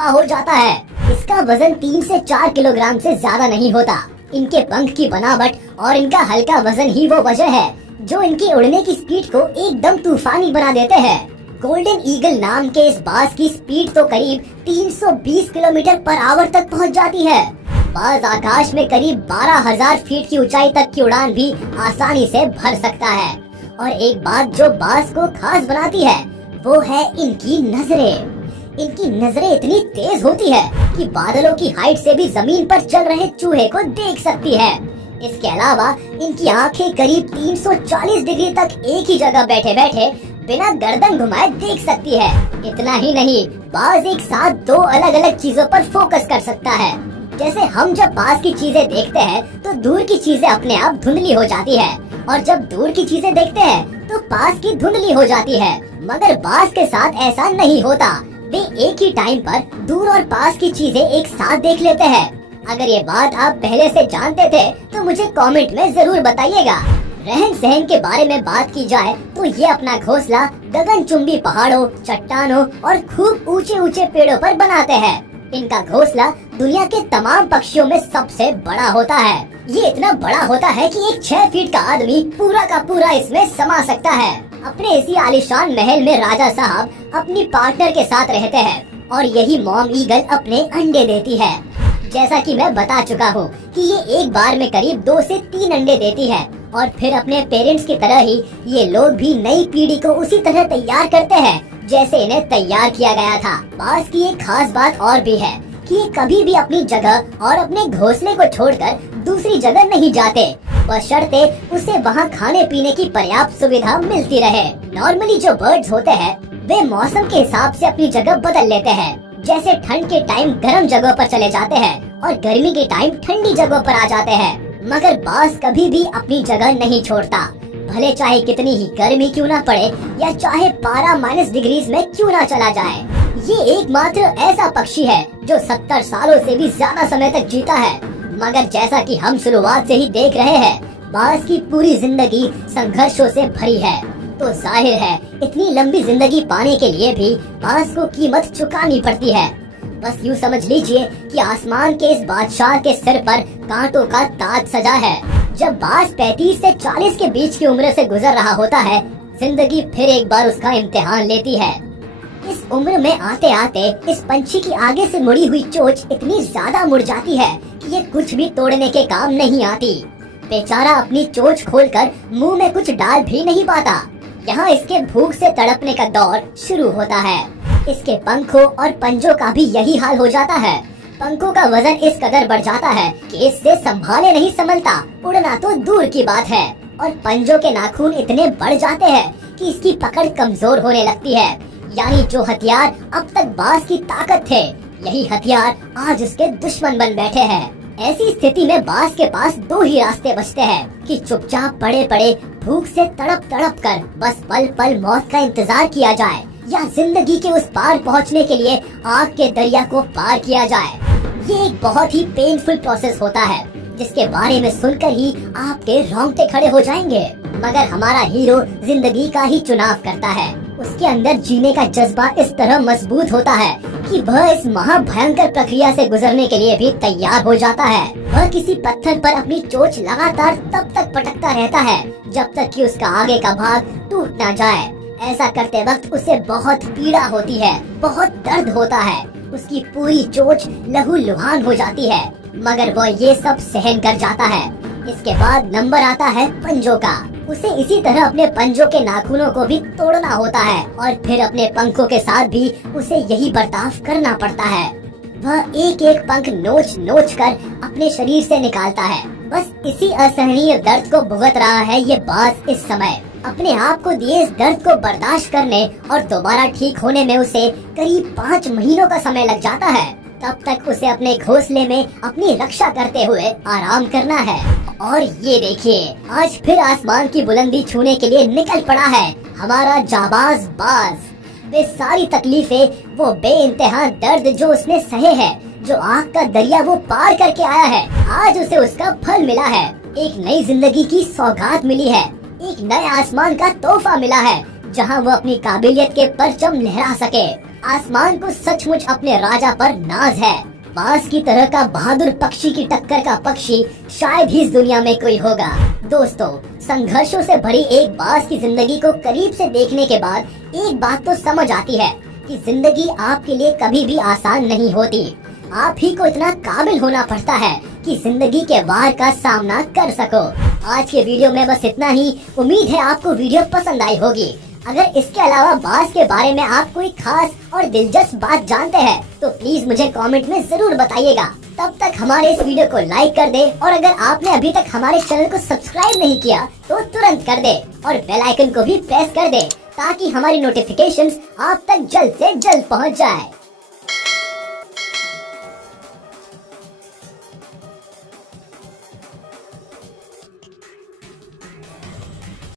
लंबा हो जाता है। इसका वजन 3 से 4 किलोग्राम से ज्यादा नहीं होता। इनके पंख की बनावट और इनका हल्का वजन ही वो वजह है जो इनकी उड़ने की स्पीड को एकदम तूफानी बना देते हैं। गोल्डन ईगल नाम के इस बाज की स्पीड तो करीब 320 किलोमीटर पर आवर तक पहुंच जाती है। बाज आकाश में करीब 12,000 फीट की ऊंचाई तक की उड़ान भी आसानी से भर सकता है। और एक बात जो बाज को खास बनाती है वो है इनकी नजरें। इनकी नजरें इतनी तेज होती है कि बादलों की हाइट से भी जमीन पर चल रहे चूहे को देख सकती है। इसके अलावा इनकी आंखें करीब 340 डिग्री तक एक ही जगह बैठे बैठे बिना गर्दन घुमाए देख सकती है। इतना ही नहीं, बाज एक साथ 2 अलग अलग चीजों पर फोकस कर सकता है। जैसे हम जब पास की चीजें देखते हैं तो दूर की चीजें अपने आप धुंधली हो जाती है, और जब दूर की चीजें देखते हैं तो पास की धुंधली हो जाती है। मगर बाज के साथ ऐसा नहीं होता। वे एक ही टाइम पर दूर और पास की चीजें एक साथ देख लेते हैं। अगर ये बात आप पहले से जानते थे तो मुझे कमेंट में जरूर बताइएगा। रहन सहन के बारे में बात की जाए तो ये अपना घोंसला गगनचुंबी पहाड़ों, चट्टानों और खूब ऊंचे ऊंचे पेड़ों पर बनाते हैं। इनका घोंसला दुनिया के तमाम पक्षियों में सबसे बड़ा होता है। ये इतना बड़ा होता है कि एक 6 फीट का आदमी पूरा का पूरा इसमें समा सकता है। अपने इसी आलीशान महल में राजा साहब अपनी पार्टनर के साथ रहते हैं और यही मॉम ईगल अपने अंडे देती है। जैसा कि मैं बता चुका हूँ कि ये एक बार में करीब 2 से 3 अंडे देती है और फिर अपने पेरेंट्स की तरह ही ये लोग भी नई पीढ़ी को उसी तरह तैयार करते हैं जैसे इन्हें तैयार किया गया था। बाज की एक खास बात और भी है कि ये कभी भी अपनी जगह और अपने घोंसले को छोड़कर दूसरी जगह नहीं जाते, बशर्ते उसे वहाँ खाने पीने की पर्याप्त सुविधा मिलती रहे। नॉर्मली जो बर्ड्स होते हैं वे मौसम के हिसाब से अपनी जगह बदल लेते हैं। जैसे ठंड के टाइम गर्म जगह पर चले जाते हैं और गर्मी के टाइम ठंडी जगह पर आ जाते हैं। मगर बाज कभी भी अपनी जगह नहीं छोड़ता, भले चाहे कितनी ही गर्मी क्यों ना पड़े या चाहे पारा -डिग्रीज में क्यों ना चला जाए। ये एकमात्र ऐसा पक्षी है जो 70 सालों से भी ज्यादा समय तक जीता है। मगर जैसा कि हम शुरुआत से ही देख रहे हैं, बाज की पूरी जिंदगी संघर्षों से भरी है। तो जाहिर है इतनी लंबी जिंदगी पाने के लिए भी बाज को कीमत चुकानी पड़ती है। बस यूँ समझ लीजिए कि आसमान के इस बादशाह के सिर पर कांटों का ताज सजा है। जब बाज 35 से 40 के बीच की उम्र से गुजर रहा होता है, जिंदगी फिर एक बार उसका इम्तिहान लेती है। इस उम्र में आते आते इस पंछी की आगे से मुड़ी हुई चोंच इतनी ज्यादा मुड़ जाती है कि ये कुछ भी तोड़ने के काम नहीं आती। बेचारा अपनी चोंच खोलकर मुंह में कुछ डाल भी नहीं पाता। यहाँ इसके भूख से तड़पने का दौर शुरू होता है। इसके पंखों और पंजों का भी यही हाल हो जाता है। पंखों का वजन इस कदर बढ़ जाता है कि इससे संभाले नहीं संभलता, उड़ना तो दूर की बात है। और पंजों के नाखून इतने बढ़ जाते हैं कि इसकी पकड़ कमजोर होने लगती है। यानी जो हथियार अब तक बाज की ताकत थे, यही हथियार आज उसके दुश्मन बन बैठे हैं। ऐसी स्थिति में बाज के पास 2 ही रास्ते बचते हैं कि चुपचाप पड़े पड़े भूख से तड़प तड़प कर बस पल पल मौत का इंतजार किया जाए, या जिंदगी के उस पार पहुंचने के लिए आग के दरिया को पार किया जाए। ये एक बहुत ही पेनफुल प्रोसेस होता है जिसके बारे में सुनकर ही आपके रोंगटे खड़े हो जाएंगे। मगर हमारा हीरो जिंदगी का ही चुनाव करता है। उसके अंदर जीने का जज्बा इस तरह मजबूत होता है कि वह इस महाभयंकर प्रक्रिया से गुजरने के लिए भी तैयार हो जाता है। वह किसी पत्थर पर अपनी चोंच लगातार तब तक पटकता रहता है जब तक कि उसका आगे का भाग टूट न जाए। ऐसा करते वक्त उसे बहुत पीड़ा होती है, बहुत दर्द होता है। उसकी पूरी चोंच लहूलुहान हो जाती है, मगर वह ये सब सहन कर जाता है। इसके बाद नंबर आता है पंजों का। उसे इसी तरह अपने पंजों के नाखूनों को भी तोड़ना होता है और फिर अपने पंखों के साथ भी उसे यही बर्ताव करना पड़ता है। वह एक एक पंख नोच नोच कर अपने शरीर से निकालता है। बस इसी असहनीय दर्द को भुगत रहा है ये बाज इस समय। अपने आप को दिए इस दर्द को बर्दाश्त करने और दोबारा ठीक होने में उसे करीब 5 महीनों का समय लग जाता है। तब तक उसे अपने घोंसले में अपनी रक्षा करते हुए आराम करना है। और ये देखिए, आज फिर आसमान की बुलंदी छूने के लिए निकल पड़ा है हमारा जाबाज बाज। वे सारी तकलीफें, वो बेइंतहा दर्द जो उसने सहे है, जो आग का दरिया वो पार करके आया है, आज उसे उसका फल मिला है। एक नई जिंदगी की सौगात मिली है, एक नए आसमान का तोहफा मिला है जहां वो अपनी काबिलियत के परचम लहरा सके। आसमान को सचमुच अपने राजा पर नाज है। बाज की तरह का बहादुर पक्षी की टक्कर का पक्षी शायद ही इस दुनिया में कोई होगा। दोस्तों, संघर्षों से भरी एक बाज की जिंदगी को करीब से देखने के बाद एक बात तो समझ आती है कि जिंदगी आपके लिए कभी भी आसान नहीं होती। आप ही को इतना काबिल होना पड़ता है कि जिंदगी के वार का सामना कर सको। आज के वीडियो में बस इतना ही। उम्मीद है आपको वीडियो पसंद आई होगी। अगर इसके अलावा बाज के बारे में आप कोई खास और दिलचस्प बात जानते हैं तो प्लीज मुझे कमेंट में जरूर बताइएगा। तब तक हमारे इस वीडियो को लाइक कर दे और अगर आपने अभी तक हमारे चैनल को सब्सक्राइब नहीं किया तो तुरंत कर दे और बेल आइकन को भी प्रेस कर दे ताकि हमारी नोटिफिकेशंस आप तक जल्द से जल्द पहुंच जाए।